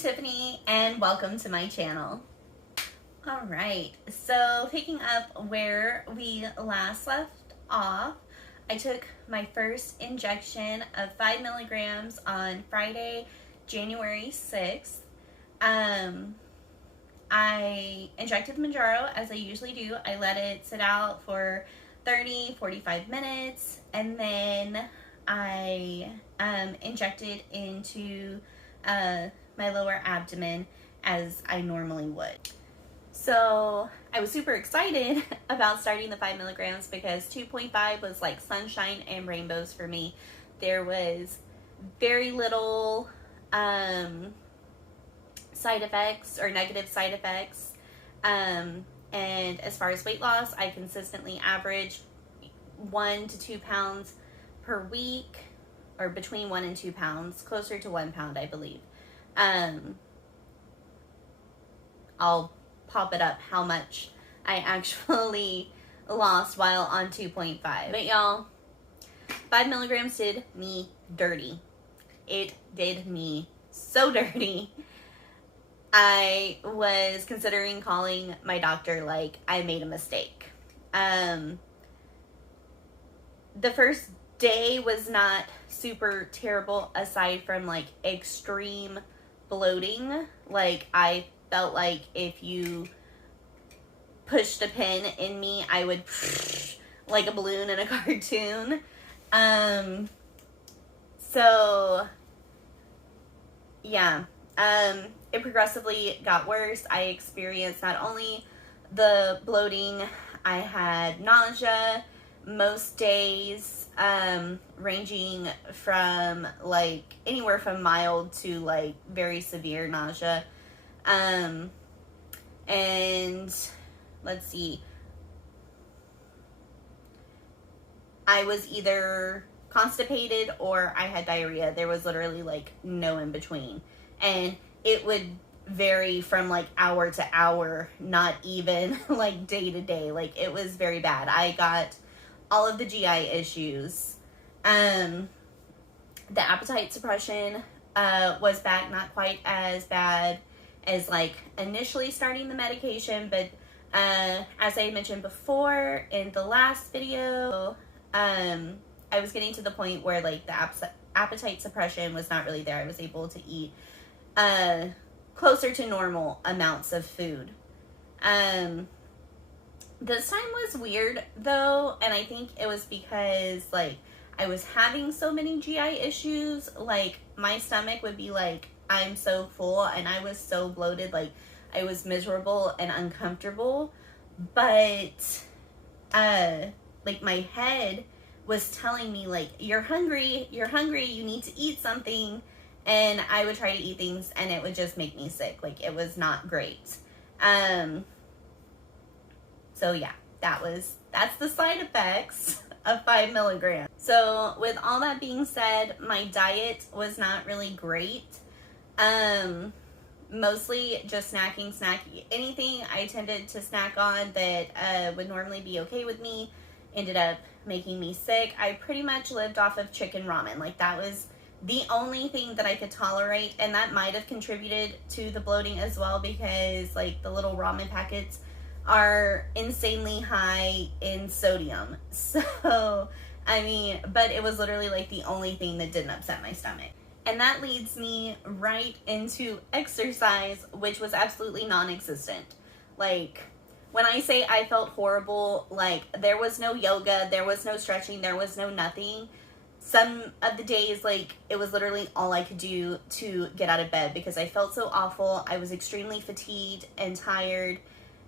Tiffany and welcome to my channel. Alright, so picking up where we last left off, I took my first injection of 5 milligrams on Friday, January 6th. I injected Mounjaro as I usually do. I let it sit out for 30-45 minutes and then I injected into my lower abdomen as I normally would. So I was super excited about starting the 5 milligrams because 2.5 was like sunshine and rainbows for me. There was very little side effects or negative side effects. And as far as weight loss, I consistently average 1 to 2 pounds per week, or between 1 and 2 pounds, closer to 1 pound, I believe. I'll pop it up how much I actually lost while on 2.5. But y'all, 5 milligrams did me dirty. It did me so dirty. I was considering calling my doctor like I made a mistake. The first day was not super terrible aside from like extreme bloating. Like I felt like if you pushed a pin in me, I would like a balloon in a cartoon. So yeah, it progressively got worse. I experienced not only the bloating, I had nausea most days, ranging from like anywhere from mild to like very severe nausea. And let's see, I was either constipated or I had diarrhea. There was literally like no in between. And it would vary from like hour to hour, not even like day to day. Like it was very bad. I got all of the GI issues. The appetite suppression was back, not quite as bad as like initially starting the medication, but as I mentioned before in the last video, I was getting to the point where like the appetite suppression was not really there. I was able to eat closer to normal amounts of food. This time was weird though, and I think it was because like I was having so many GI issues. Like my stomach would be like, I'm so full, and I was so bloated, like I was miserable and uncomfortable. But like my head was telling me like, you're hungry, you need to eat something. And I would try to eat things and it would just make me sick. Like it was not great. So yeah, that's the side effects of 5 milligrams. So with all that being said, my diet was not really great. Mostly just snacking, anything I tended to snack on that would normally be okay with me ended up making me sick. I pretty much lived off of chicken ramen. Like that was the only thing that I could tolerate, and that might have contributed to the bloating as well, because like the little ramen packets are insanely high in sodium. So I mean, but it was literally like the only thing that didn't upset my stomach. And that leads me right into exercise, which was absolutely non-existent. Like when I say I felt horrible, like there was no yoga, there was no stretching, there was no nothing. Some of the days, like, it was literally all I could do to get out of bed because I felt so awful. I was extremely fatigued and tired.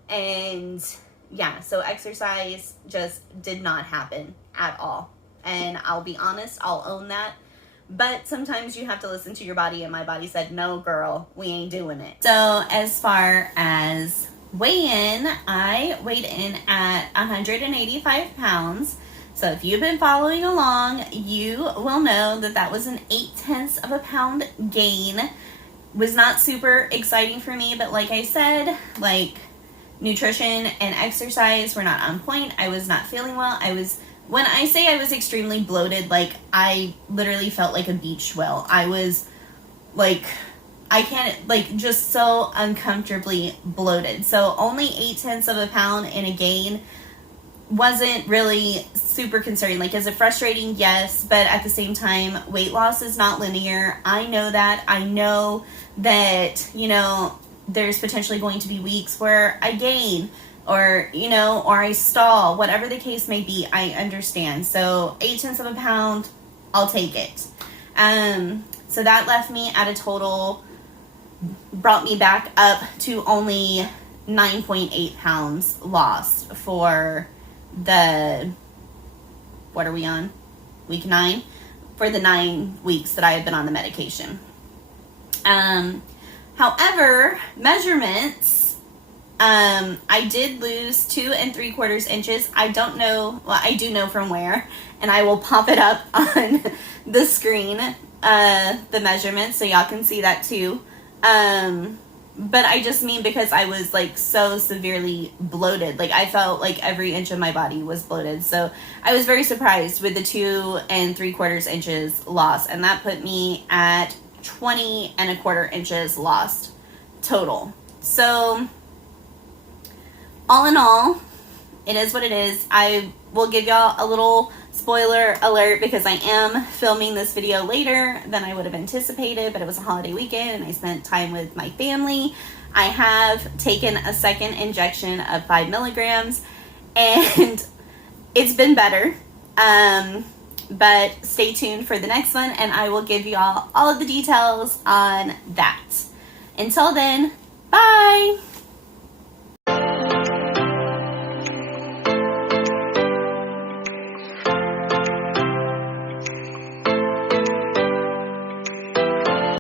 And yeah, so exercise just did not happen at all. And I'll be honest, I'll own that. But sometimes you have to listen to your body, and my body said, no, girl, we ain't doing it. So as far as weigh-in, I weighed in at 185 pounds. So if you've been following along, you will know that that was an 0.8 of a pound gain. Was not super exciting for me, but like I said, like nutrition and exercise were not on point. I was not feeling well. When I say I was extremely bloated, like I literally felt like a beach whale. I was like, I can't, like, just so uncomfortably bloated. So only 0.8 of a pound in a gain wasn't really super concerning. Like, is it frustrating? Yes, but at the same time, weight loss is not linear. I know that. I know that, you know, there's potentially going to be weeks where I gain, or, you know, or I stall, whatever the case may be. I understand. So 0.8 of a pound, I'll take it. So that left me at a total, brought me back up to only 9.8 pounds lost for the, what are we on? Week 9? For the 9 weeks that I had been on the medication. However, measurements, I did lose 2 3/4 inches. I don't know, well, I do know from where, and I will pop it up on the screen, the measurements, so y'all can see that too. But I just mean because I was, like, so severely bloated. Like, I felt like every inch of my body was bloated. So I was very surprised with the 2 3/4 inches lost. And that put me at 20 1/4 inches lost total. So all in all, it is what it is. I will give y'all a little spoiler alert because I am filming this video later than I would have anticipated, but it was a holiday weekend and I spent time with my family. I have taken a second injection of 5 milligrams and it's been better. But stay tuned for the next one and I will give y'all all of the details on that. Until then, bye!